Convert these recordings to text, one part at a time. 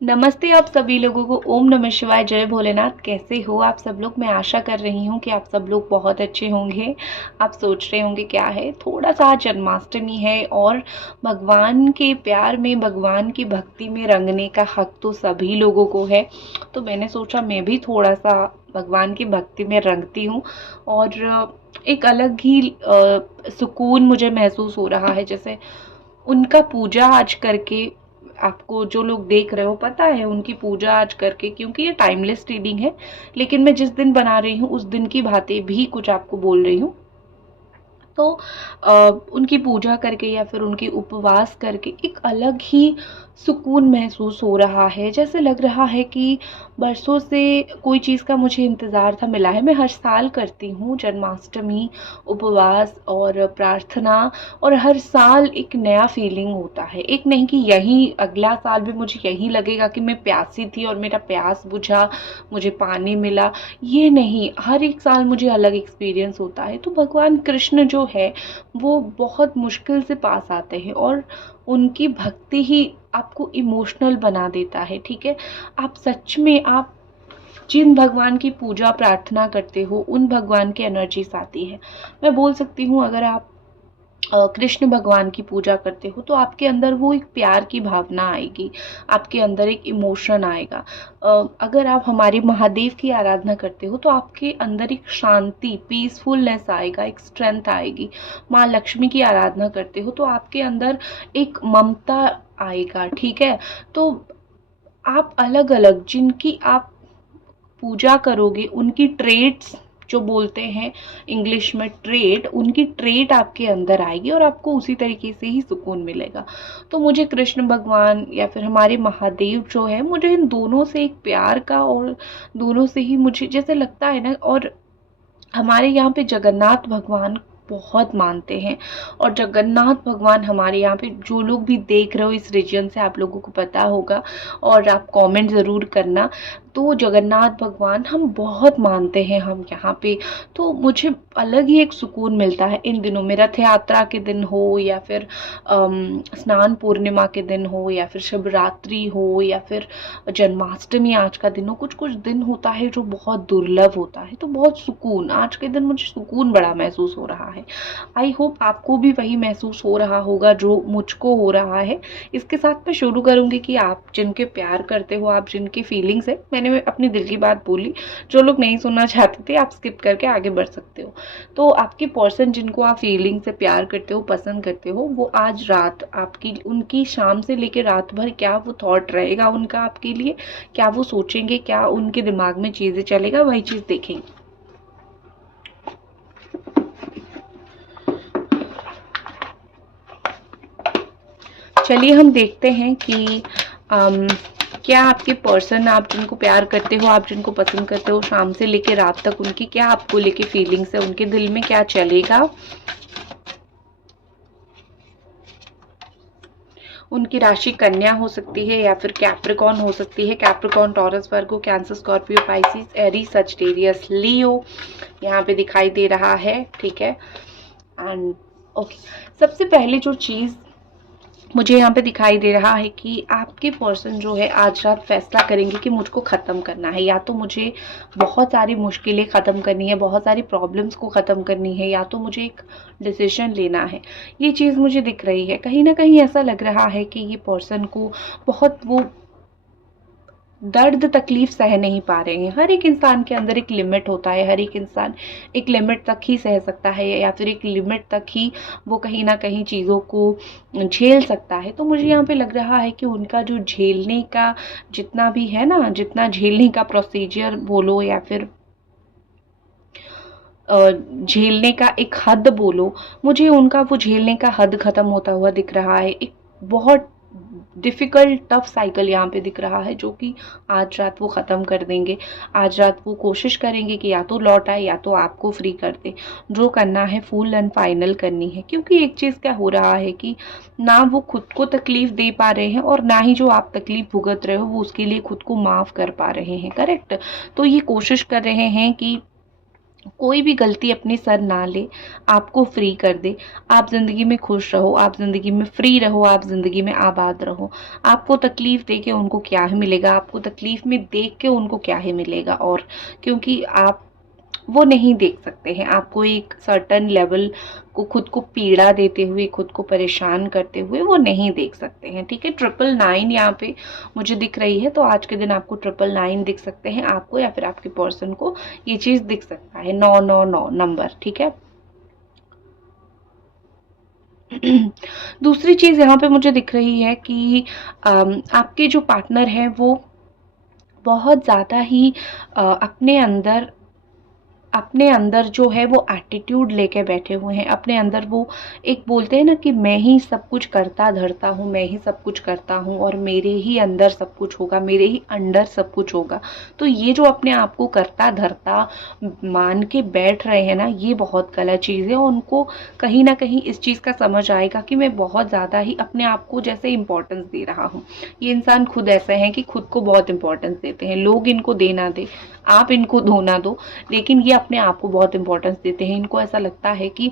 नमस्ते आप सभी लोगों को। ओम नमः शिवाय, जय भोलेनाथ। कैसे हो आप सब लोग? मैं आशा कर रही हूँ कि आप सब लोग बहुत अच्छे होंगे। आप सोच रहे होंगे क्या है, थोड़ा सा आज जन्माष्टमी है और भगवान के प्यार में, भगवान की भक्ति में रंगने का हक तो सभी लोगों को है। तो मैंने सोचा मैं भी थोड़ा सा भगवान की भक्ति में रंगती हूँ और एक अलग ही सुकून मुझे महसूस हो रहा है। जैसे उनका पूजा आज करके, आपको जो लोग देख रहे हो पता है उनकी पूजा आज करके, क्योंकि ये टाइमलेस रीडिंग है। लेकिन मैं जिस दिन बना रही हूँ उस दिन की बातें भी कुछ आपको बोल रही हूँ। तो उनकी पूजा करके या फिर उनके उपवास करके एक अलग ही सुकून महसूस हो रहा है। जैसे लग रहा है कि बरसों से कोई चीज़ का मुझे इंतज़ार था, मिला है। मैं हर साल करती हूँ जन्माष्टमी, उपवास और प्रार्थना, और हर साल एक नया फीलिंग होता है। एक नहीं कि यही अगला साल भी मुझे यही लगेगा कि मैं प्यासी थी और मेरा प्यास बुझा, मुझे पानी मिला। ये नहीं, हर एक साल मुझे अलग एक्सपीरियंस होता है। तो भगवान कृष्ण जो है वो बहुत मुश्किल से पास आते हैं और उनकी भक्ति ही आपको इमोशनल बना देता है। ठीक है, आप सच में, आप जिन भगवान की पूजा प्रार्थना करते हो उन भगवान की एनर्जीज आती है। मैं बोल सकती हूँ, अगर आप कृष्ण भगवान की पूजा करते हो तो आपके अंदर वो एक प्यार की भावना आएगी, आपके अंदर एक इमोशन आएगा। अगर आप हमारे महादेव की आराधना करते हो तो आपके अंदर एक शांति, पीसफुलनेस आएगा, एक स्ट्रेंथ आएगी। माँ लक्ष्मी की आराधना करते हो तो आपके अंदर एक ममता आएगा। ठीक है, तो आप अलग अलग जिनकी आप पूजा करोगे उनकी ट्रेड्स, जो बोलते हैं इंग्लिश में ट्रेड, उनकी ट्रेड आपके अंदर आएगी और आपको उसी तरीके से ही सुकून मिलेगा। तो मुझे कृष्ण भगवान या फिर हमारे महादेव जो है, मुझे इन दोनों से एक प्यार का, और दोनों से ही मुझे जैसे लगता है ना। और हमारे यहाँ पे जगन्नाथ भगवान बहुत मानते हैं, और जगन्नाथ भगवान हमारे यहाँ पे, जो लोग भी देख रहे हो इस रीजन से, आप लोगों को पता होगा और आप कमेंट ज़रूर करना। तो जगन्नाथ भगवान हम बहुत मानते हैं हम यहाँ पे। तो मुझे अलग ही एक सुकून मिलता है इन दिनों में, रथ यात्रा के दिन हो या फिर स्नान पूर्णिमा के दिन हो या फिर शिवरात्रि हो या फिर जन्माष्टमी आज का दिन हो। कुछ कुछ दिन होता है जो बहुत दुर्लभ होता है, तो बहुत सुकून, आज के दिन मुझे सुकून बड़ा महसूस हो रहा है। आई होप आपको भी वही महसूस हो रहा होगा जो मुझको हो रहा है। इसके साथ मैं शुरू करूंगी कि आप जिनके प्यार करते हो, आप जिनकी फीलिंग्स है, मैंने अपनी दिल की बात बोली। जो लोग नहीं सुनना चाहते थे आप स्किप करके आगे बढ़ सकते हो। तो आपकी पर्सन जिनको आप फीलिंग से प्यार करते हो, पसंद करते हो, वो आज रात आपकी, उनकी शाम से लेकर रात भर क्या वो थॉट रहेगा उनका आपके लिए, क्या वो सोचेंगे, क्या उनके दिमाग में चीजें चलेगा, वही चीज देखेंगे। चलिए हम देखते हैं कि क्या आपके पर्सन, आप जिनको प्यार करते हो, आप जिनको पसंद करते हो, शाम से लेके रात तक उनकी क्या आपको लेके फीलिंग्स है, उनके दिल में क्या चलेगा। उनकी राशि कन्या हो सकती है या फिर कैप्रिकॉन हो सकती है। Capricorn, Taurus, Virgo, Cancer, Scorpio, Pisces, Aries, Sagittarius, Leo यहाँ पे दिखाई दे रहा है। ठीक है, एंड ओके, सबसे पहले जो चीज़ मुझे यहाँ पे दिखाई दे रहा है कि आपके पर्सन जो है आज रात फैसला करेंगे कि मुझको ख़त्म करना है, या तो मुझे बहुत सारी मुश्किलें ख़त्म करनी है, बहुत सारी प्रॉब्लम्स को ख़त्म करनी है, या तो मुझे एक डिसीजन लेना है। ये चीज़ मुझे दिख रही है। कहीं ना कहीं ऐसा लग रहा है कि ये पर्सन को बहुत वो दर्द तकलीफ सह नहीं पा रहे हैं। हर एक इंसान के अंदर एक लिमिट होता है, हर एक इंसान एक लिमिट तक ही सह सकता है, या फिर एक लिमिट तक ही वो कहीं ना कहीं चीज़ों को झेल सकता है। तो मुझे यहाँ पे लग रहा है कि उनका जो झेलने का जितना भी है ना, जितना झेलने का प्रोसीजर बोलो या फिर झेलने का एक हद बोलो, मुझे उनका वो झेलने का हद खत्म होता हुआ दिख रहा है। एक बहुत डिफ़िकल्ट टफ साइकिल यहाँ पे दिख रहा है जो कि आज रात वो ख़त्म कर देंगे। आज रात वो कोशिश करेंगे कि या तो लौट आए या तो आपको फ्री कर दे। जो करना है फुल एंड फाइनल करनी है, क्योंकि एक चीज़ क्या हो रहा है कि ना वो खुद को तकलीफ़ दे पा रहे हैं और ना ही जो आप तकलीफ़ भुगत रहे हो वो उसके लिए खुद को माफ़ कर पा रहे हैं। करेक्ट, तो ये कोशिश कर रहे हैं कि कोई भी गलती अपने सर ना ले, आपको फ्री कर दे। आप ज़िंदगी में खुश रहो, आप ज़िंदगी में फ्री रहो, आप ज़िंदगी में आबाद रहो। आपको तकलीफ़ दे के उनको क्या ही मिलेगा, आपको तकलीफ़ में देख के उनको क्या ही मिलेगा, और क्योंकि आप वो नहीं देख सकते हैं। आपको एक सर्टेन लेवल को खुद को पीड़ा देते हुए, खुद को परेशान करते हुए वो नहीं देख सकते हैं, ठीक है? 999 यहाँ पे मुझे दिख रही है, तो आज के दिन आपको 999 दिख सकते हैं, आपको या फिर आपके पर्सन को ये चीज़ दिख सकता है, 999 नंबर, ठीक है? दूसरी चीज़ यहाँ पे मुझे दिख रही है कि आपके जो पार्टनर हैं वो बहुत ज़्यादा ही अपने अंदर जो है वो एटीट्यूड लेके बैठे हुए हैं। अपने अंदर वो एक बोलते हैं ना कि मैं ही सब कुछ करता धरता हूँ, मैं ही सब कुछ करता हूँ और मेरे ही अंदर सब कुछ होगा, मेरे ही अंडर सब कुछ होगा। तो ये जो अपने आप को करता धरता मान के बैठ रहे हैं ना, ये बहुत गलत चीज़ है। और उनको कहीं न कहीं इस चीज़ का समझ आएगा कि मैं बहुत ज़्यादा ही अपने आप को जैसे इम्पोर्टेंस दे रहा हूँ। ये इंसान खुद ऐसे हैं कि खुद को बहुत इम्पोर्टेंस देते हैं। लोग इनको दे ना दें, आप इनको दो ना दो, लेकिन ये अपने आप को बहुत इम्पोर्टेंस देते हैं। इनको ऐसा लगता है कि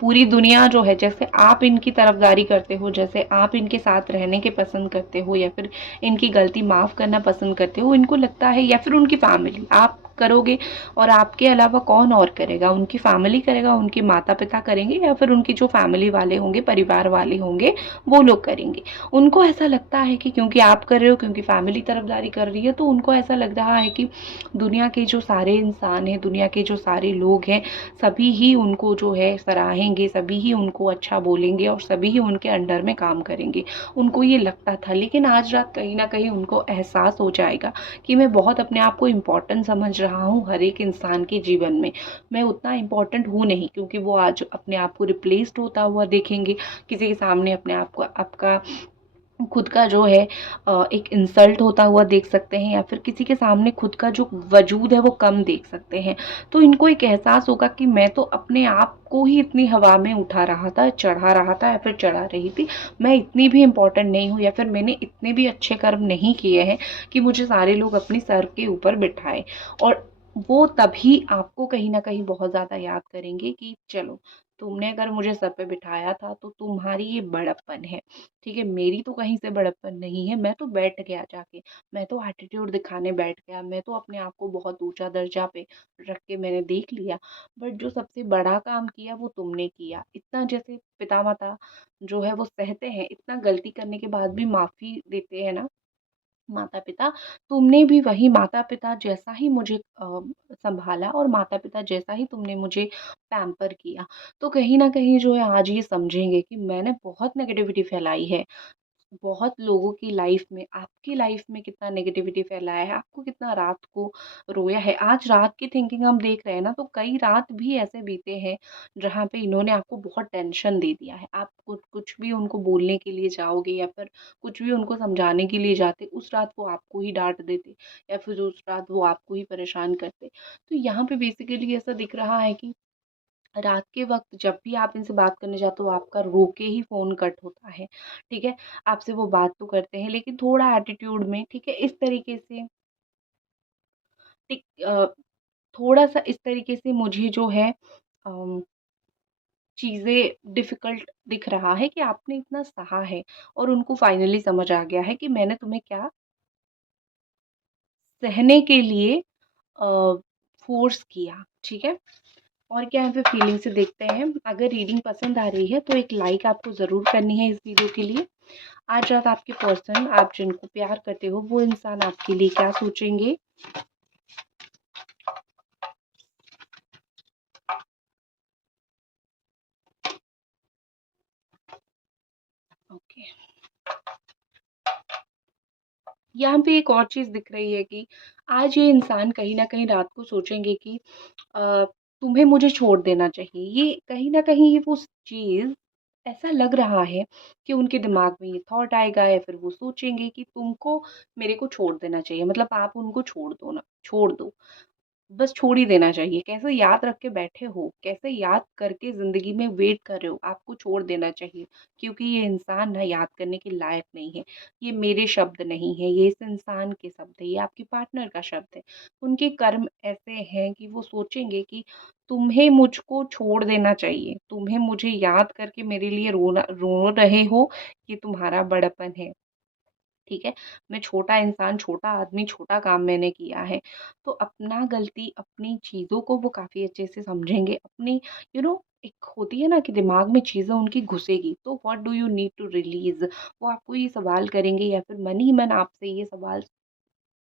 पूरी दुनिया जो है, जैसे आप इनकी तरफदारी करते हो, जैसे आप इनके साथ रहने के पसंद करते हो या फिर इनकी गलती माफ़ करना पसंद करते हो, इनको लगता है, या फिर उनकी फैमिली, आप करोगे और आपके अलावा कौन और करेगा? उनकी फैमिली करेगा, उनके माता-पिता करेंगे या फिर उनकी जो फैमिली वाले होंगे, परिवार वाले होंगे, वो लोग करेंगे। उनको ऐसा लगता है कि क्योंकि आप कर रहे हो, क्योंकि फैमिली तरफदारी कर रही है, तो उनको ऐसा लग रहा है कि दुनिया के जो सारे इंसान हैं, दुनिया के जो सारे लोग हैं, सभी ही उनको जो है सराहेंगे, सभी ही उनको अच्छा बोलेंगे और सभी ही उनके अंडर में काम करेंगे। उनको ये लगता था, लेकिन आज रात कहीं न कहीं उनको एहसास हो जाएगा कि मैं बहुत अपने आप को इम्पोर्टेंट समझ रहा हूँ हर एक इंसान के जीवन में। मैं उतना इम्पोर्टेंट हूँ नहीं, क्योंकि वो आज अपने आप को रिप्लेस्ड होता हुआ देखेंगे, किसी के सामने अपने आप को आपका खुद का जो है एक इंसल्ट होता हुआ देख सकते हैं, या फिर किसी के सामने खुद का जो वजूद है वो कम देख सकते हैं। तो इनको एक एहसास होगा कि मैं तो अपने आप को ही इतनी हवा में उठा रहा था, चढ़ा रहा था या फिर चढ़ा रही थी। मैं इतनी भी इम्पोर्टेंट नहीं हूँ, या फिर मैंने इतने भी अच्छे कर्म नहीं किए हैं कि मुझे सारे लोग अपनी सर के ऊपर बिठाएँ। और वो तभी आपको कहीं न कहीं बहुत ज़्यादा याद करेंगे कि चलो, तुमने अगर मुझे सर पे बिठाया था तो तुम्हारी ये बड़प्पन है। ठीक है, मेरी तो कहीं से बड़प्पन नहीं है, मैं तो बैठ गया जाके, मैं तो एटीट्यूड दिखाने बैठ गया, मैं तो अपने आप को बहुत ऊँचा दर्जा पे रख के मैंने देख लिया। बट जो सबसे बड़ा काम किया वो तुमने किया। इतना जैसे पिता-माता जो है वो सहते हैं, इतना गलती करने के बाद भी माफ़ी देते हैं ना माता-पिता, तुमने भी वही माता-पिता जैसा ही मुझे सँभाला और माता-पिता जैसा ही तुमने मुझे पैम्पर किया। तो कहीं न कहीं जो है आज ये समझेंगे कि मैंने बहुत नेगेटिविटी फैलाई है। बहुत लोगों की लाइफ में, आपकी लाइफ में कितना नेगेटिविटी फैलाया है, आपको कितना रात को रोया है। आज रात की थिंकिंग हम देख रहे हैं ना, तो कई रात भी ऐसे बीते हैं जहाँ पे इन्होंने आपको बहुत टेंशन दे दिया है। आप कुछ भी उनको बोलने के लिए जाओगे या फिर कुछ भी उनको समझाने के लिए जाते, उस रात वो आपको ही डाँट देते या फिर उस रात वो आपको ही परेशान करते। तो यहाँ पे बेसिकली ऐसा दिख रहा है कि रात के वक़्त जब भी आप इनसे बात करने जाते हो, आपका रो के ही फ़ोन कट होता है, ठीक है? आपसे वो बात तो करते हैं लेकिन थोड़ा एटीट्यूड में, ठीक है? इस तरीके से टिक थोड़ा-सा इस तरीके से मुझे जो है चीज़ें डिफ़िकल्ट दिख रहा है कि आपने इतना सहा है और उनको फाइनली समझ आ गया है कि मैंने तुम्हें क्या सहने के लिए फ़ोर्स किया, ठीक है? और क्या यहाँ पे फीलिंग से देखते हैं। अगर रीडिंग पसंद आ रही है तो एक लाइक आपको ज़रूर करनी है इस वीडियो के लिए। आज रात आपके पर्सन, आप जिनको प्यार करते हो, वो इंसान आपके लिए क्या सोचेंगे? ओके। यहाँ पे एक और चीज़ दिख रही है कि आज ये इंसान कहीं न कहीं रात को सोचेंगे कि अ, तुम्हें मुझे छोड़ देना चाहिए। ये कहीं न कहीं ये वो चीज़ ऐसा लग रहा है कि उनके दिमाग में ये थॉट आएगा या फिर वो सोचेंगे कि तुमको मेरे को छोड़ देना चाहिए। मतलब आप उनको छोड़ दो ना, छोड़ दो। बस छोड़ ही देना चाहिए। कैसे याद रख के बैठे हो, कैसे याद करके ज़िंदगी में वेट कर रहे हो, आपको छोड़ देना चाहिए। क्योंकि ये इंसान ना याद करने के लायक नहीं है। ये मेरे शब्द नहीं है, ये इस इंसान के शब्द है, ये आपके पार्टनर का शब्द है। उनके कर्म ऐसे हैं कि वो सोचेंगे कि तुम्हें मुझको छोड़ देना चाहिए, तुम्हें मुझे याद करके मेरे लिए रो रहे हो, ये तुम्हारा बड़प्पन है। ठीक है? मैं छोटा इंसान, छोटा आदमी, छोटा काम मैंने किया है। तो अपना गलती, अपनी चीज़ों को वो काफ़ी अच्छे से समझेंगे। अपनी एक होती है ना कि दिमाग में चीज़ें उनकी घुसेगी, तो what do you need to release? वो आपको ये सवाल करेंगे या फिर मन ही मन आपसे ये सवाल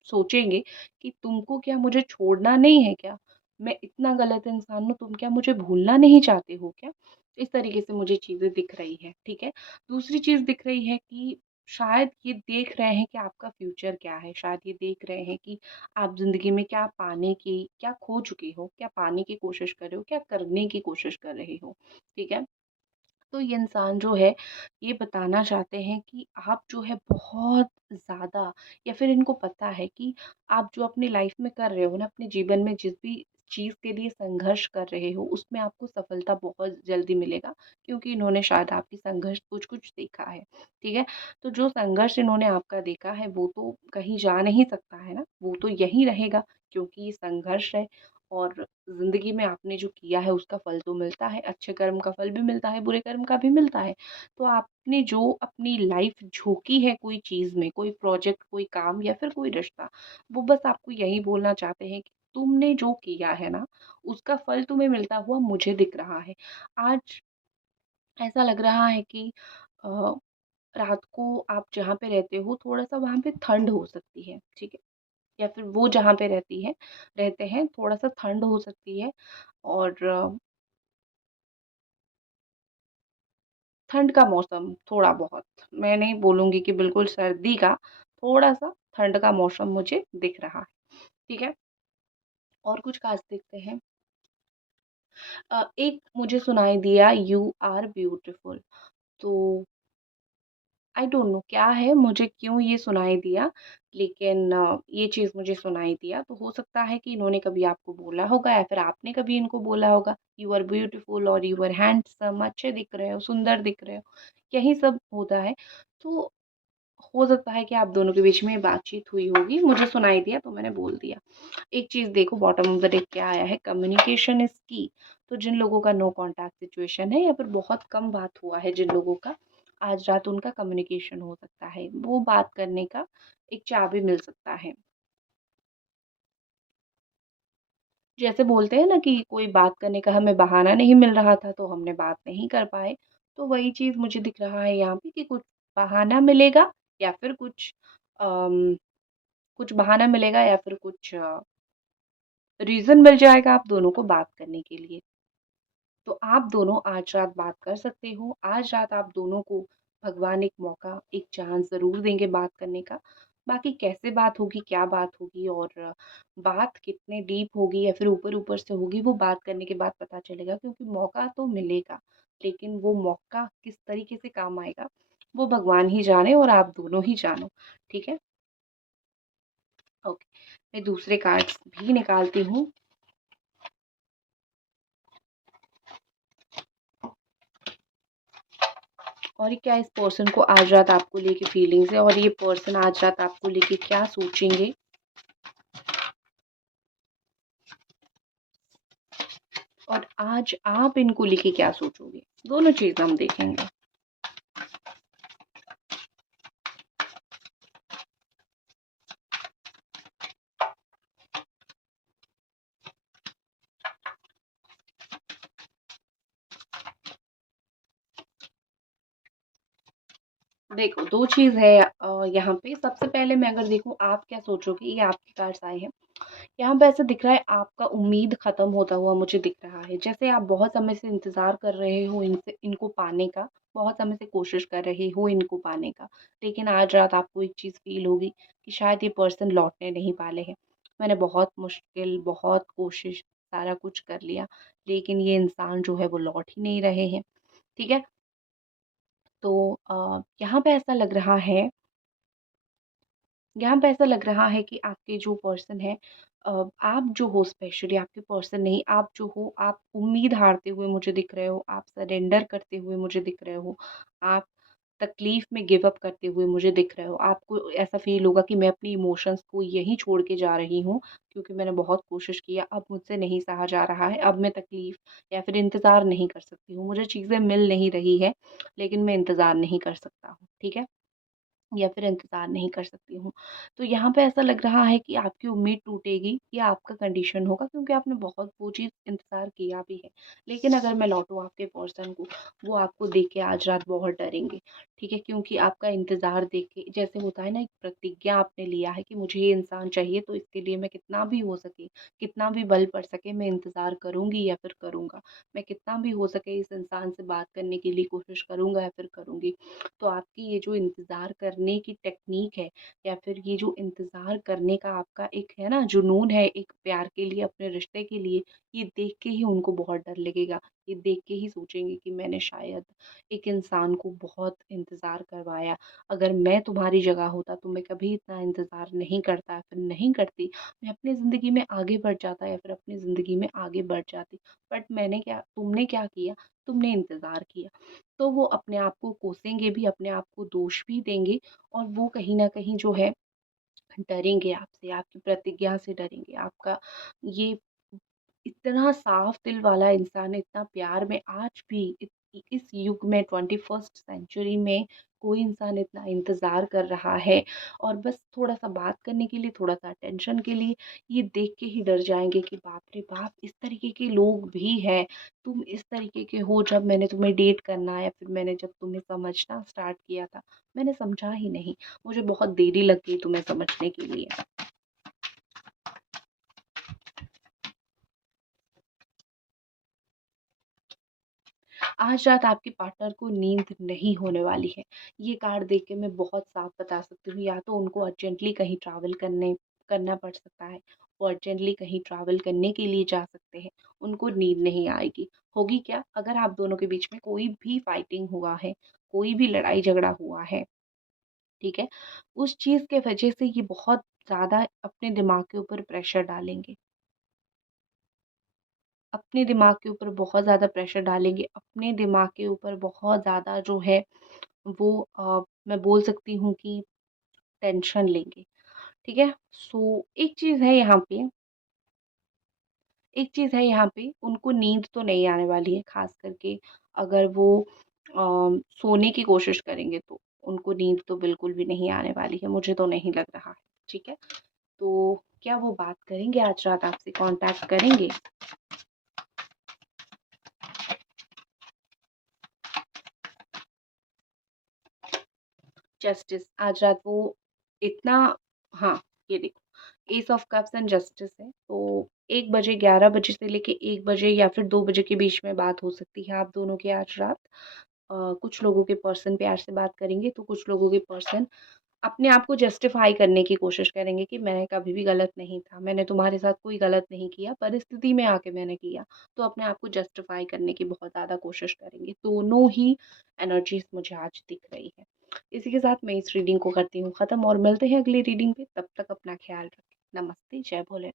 सोचेंगे कि तुमको क्या मुझे छोड़ना नहीं है क्या? मैं इतना गलत इंसान हूँ, तुम क्या मुझे भूलना नहीं चाहते हो क्या? इस तरीके से मुझे चीज़ें दिख रही हैं, ठीक है? दूसरी चीज़ दिख रही है कि शायद ये देख रहे हैं कि आपका फ्यूचर क्या है, शायद ये देख रहे हैं कि आप ज़िंदगी में क्या खो चुके हो, क्या पाने की कोशिश कर रहे हो, क्या करने की कोशिश कर रहे हो, ठीक है? तो ये इंसान जो है ये बताना चाहते हैं कि आप जो है बहुत ज़्यादा या फिर इनको पता है कि आप जो अपनी लाइफ में कर रहे हो ना, अपने जीवन में जिस भी चीज़ के लिए संघर्ष कर रहे हो उसमें आपको सफलता बहुत जल्दी मिलेगा, क्योंकि इन्होंने शायद आपकी संघर्ष कुछ कुछ देखा है। ठीक है? तो जो संघर्ष इन्होंने आपका देखा है वो तो कहीं जा नहीं सकता है ना, वो तो यहीं रहेगा, क्योंकि ये संघर्ष है। और ज़िंदगी में आपने जो किया है उसका फल तो मिलता है, अच्छे कर्म का फल भी मिलता है, बुरे कर्म का भी मिलता है। तो आपने जो अपनी लाइफ़ झोंकी है कोई चीज़ में, कोई प्रोजेक्ट, कोई काम या फिर कोई रिश्ता, वो बस आपको यही बोलना चाहते हैं कि तुमने जो किया है ना, उसका फल तुम्हें मिलता हुआ मुझे दिख रहा है। आज ऐसा लग रहा है कि अ, रात को आप जहाँ पे रहते हो थोड़ा-सा वहाँ पे ठंड हो सकती है, ठीक है? या फिर वो जहाँ पे रहते हैं थोड़ा-सा ठंड हो सकती है। और ठंड का मौसम थोड़ा बहुत, मैं नहीं बोलूँगी कि बिल्कुल सर्दी का, थोड़ा-सा ठंड का मौसम मुझे दिख रहा है, ठीक है? और कुछ खास देखते हैं। एक मुझे सुनाई दिया यू आर ब्यूटीफुल, तो आई डोंट नो क्या है, मुझे क्यों ये सुनाई दिया, लेकिन ये चीज़ मुझे सुनाई दिया, तो हो सकता है कि इन्होंने कभी आपको बोला होगा या फिर आपने कभी इनको बोला होगा, यू आर ब्यूटीफुल और यू आर हैंडसम, अच्छे दिख रहे हो, सुंदर दिख रहे हो, यही सब होता है। तो हो सकता है कि आप दोनों के बीच में बातचीत हुई होगी, मुझे सुनाई दिया तो मैंने बोल दिया। एक चीज़ देखो बॉटम ऑफ द डेक क्या आया है, कम्युनिकेशन इज़ की। तो जिन लोगों का नो कॉन्टैक्ट सिचुएशन है या फिर बहुत कम बात हुआ है जिन लोगों का, आज रात उनका कम्युनिकेशन हो सकता है। वो बात करने का एक चाबी मिल सकता है। जैसे बोलते हैं ना कि कोई बात करने का हमें बहाना नहीं मिल रहा था तो हमने बात नहीं कर पाए, तो वही चीज़ मुझे दिख रहा है यहाँ पे कि कुछ बहाना मिलेगा या फिर कुछ बहाना मिलेगा या फिर कुछ रीज़न मिल जाएगा आप दोनों को बात करने के लिए। तो आप दोनों आज रात बात कर सकते हो। आज रात आप दोनों को भगवान एक मौका, एक चांस ज़रूर देंगे बात करने का। बाकी कैसे बात होगी, क्या बात होगी और बात कितने डीप होगी या फिर ऊपर-ऊपर से होगी, वो बात करने के बाद पता चलेगा, क्योंकि मौका तो मिलेगा, लेकिन वो मौका किस तरीके से काम आएगा, वो भगवान ही जाने और आप दोनों ही जानो। ठीक है? ओके। मैं दूसरे कार्ड्स भी निकालती हूँ। और ये क्या इस पर्सन को आज रात आपको लेके फीलिंग्स है और ये पर्सन आज रात आपको लेके क्या सोचेंगे, और आज आप इनको लेके क्या सोचोगे, दोनों चीज़ हम देखेंगे। देखो 2 चीज़ है यहाँ पे। सबसे पहले मैं अगर देखूँ आप क्या सोचोगे, ये आपके कार्ड्स आए हैं। यहाँ पे ऐसा दिख रहा है आपका उम्मीद खत्म होता हुआ मुझे दिख रहा है। जैसे आप बहुत समय से इंतज़ार कर रहे हो इनको पाने का, बहुत समय से कोशिश कर रहे हो इनको पाने का। लेकिन आज रात आपको एक चीज़ फ़ील होगी कि शायद ये पर्सन लौटने नहीं वाले हैं। मैंने बहुत मुश्किल, बहुत कोशिश, सारा कुछ कर लिया, लेकिन ये इंसान जो है वो लौट ही नहीं रहे हैं। ठीक है? तो यहाँ पे ऐसा लग रहा है यहाँ पे ऐसा लग रहा है कि आपके जो पर्सन है, आप जो हो स्पेशली आपके पर्सन नहीं, आप जो हो, आप उम्मीद हारते हुए मुझे दिख रहे हो, आप सरेंडर करते हुए मुझे दिख रहे हो, आप तकलीफ में गिव अप करते हुए मुझे दिख रहे हो। आपको ऐसा फ़ील होगा कि मैं अपनी इमोशंस को यहीं छोड़ के जा रही हूँ, क्योंकि मैंने बहुत कोशिश किया, अब मुझसे नहीं सहा जा रहा है, अब मैं तकलीफ या फिर इंतज़ार नहीं कर सकती हूँ। मुझे चीज़ें मिल नहीं रही है, लेकिन मैं इंतज़ार नहीं कर सकता हूँ, ठीक है? या फिर इंतज़ार नहीं कर सकती हूँ। तो यहाँ पे ऐसा लग रहा है कि आपकी उम्मीद टूटेगी, ये आपका कंडीशन होगा, क्योंकि आपने बहुत वो चीज़ इंतज़ार किया भी है। लेकिन अगर मैं लौटूँ आपके पर्सन को, वो आपको देख के आज रात बहुत डरेंगे, ठीक है? क्योंकि आपका इंतज़ार देख के, जैसे होता है ना, एक प्रतिज्ञा आपने लिया है कि मुझे ये इंसान चाहिए, तो इसके लिए मैं कितना भी हो सके, कितना भी बल पड़ सके, मैं इंतज़ार करूँगी या फिर करूँगा। मैं कितना भी हो सके इस इंसान से बात करने के लिए कोशिश करूँगा या फिर करूँगी। तो आपकी ये जो इंतज़ार करने की टेक्नीक है, या फिर ये जो इंतज़ार करने का आपका एक है ना जुनून है, एक प्यार के लिए, अपने रिश्ते के लिए, ये देख के ही उनको बहुत डर लगेगा। ये देख के ही सोचेंगे कि मैंने शायद एक इंसान को बहुत इंतज़ार करवाया। अगर मैं तुम्हारी जगह होता तो मैं कभी इतना इंतज़ार नहीं करता या फिर नहीं करती। मैं अपनी ज़िंदगी में आगे बढ़ जाता या फिर अपनी ज़िंदगी में आगे बढ़ जाती। बट तुमने क्या किया? तुमने इंतज़ार किया। तो वो अपने आप को कोसेंगे भी, अपने आप को दोष भी देंगे, और वो कहीं न कहीं जो है डरेंगे आपसे, आपकी प्रतिज्ञा से डरेंगे। आपका ये इतना साफ दिल वाला इंसान है, इतना प्यार में आज भी इस युग में 21st सेंचुरी में कोई इंसान इतना इंतज़ार कर रहा है, और बस थोड़ा-सा बात करने के लिए, थोड़ा-सा अटेंशन के लिए, ये देख के ही डर जाएँगे कि बाप रे बाप! इस तरीके के लोग भी हैं। तुम इस तरीके के हो, जब मैंने तुम्हें डेट करना या फिर मैंने जब तुम्हें समझना स्टार्ट किया था, मैंने समझा ही नहीं। मुझे बहुत देरी लग गई तुम्हें समझने के लिए। आज रात आपके पार्टनर को नींद नहीं होने वाली है। ये कार्ड देख के मैं बहुत साफ बता सकती हूँ, या तो उनको अर्जेंटली कहीं ट्रैवल करना पड़ सकता है। वो अर्जेंटली कहीं ट्रैवल करने के लिए जा सकते हैं। उनको नींद नहीं आएगी। होगी क्या? अगर आप दोनों के बीच में कोई भी फाइटिंग हुआ है, कोई भी लड़ाई झगड़ा हुआ है, ठीक है? उस चीज़ के वजह से ये बहुत ज़्यादा अपने दिमाग के ऊपर प्रेशर डालेंगे। अपने दिमाग के ऊपर बहुत ज़्यादा प्रेशर डालेंगे, अपने दिमाग के ऊपर बहुत ज़्यादा जो है वो मैं बोल सकती हूँ कि टेंशन लेंगे, ठीक है? सो एक चीज़ है यहाँ पे, उनको नींद तो नहीं आने वाली है, ख़ास करके अगर वो सोने की कोशिश करेंगे तो। उनको नींद तो बिल्कुल भी नहीं आने वाली है, मुझे तो नहीं लग रहा है, ठीक है? तो क्या वो बात करेंगे आज रात आपसे, कॉन्टैक्ट करेंगे? जस्टिस, आज रात वो इतना, हाँ, ये देखो, S of cups and justice है, तो 1 बजे, 11 बजे से लेके 1 बजे या फिर 2 बजे के बीच में बात हो सकती है आप दोनों की आज रात। कुछ लोगों के पर्सन प्यार से बात करेंगे, तो कुछ लोगों के पर्सन अपने आप को जस्टिफ़ाई करने की कोशिश करेंगे कि मैं कभी भी गलत नहीं था, मैंने तुम्हारे साथ कोई गलत नहीं किया, परिस्थिति में आके मैंने किया। तो अपने आप को जस्टिफ़ाई करने की बहुत ज़्यादा कोशिश करेंगे। दोनों ही एनर्जीज़ मुझे आज दिख रही है। इसी के साथ मैं इस रीडिंग को करती हूँ ख़त्म, और मिलते हैं अगली रीडिंग पे। तब तक अपना ख़्याल रखें। नमस्ते, जय भोले।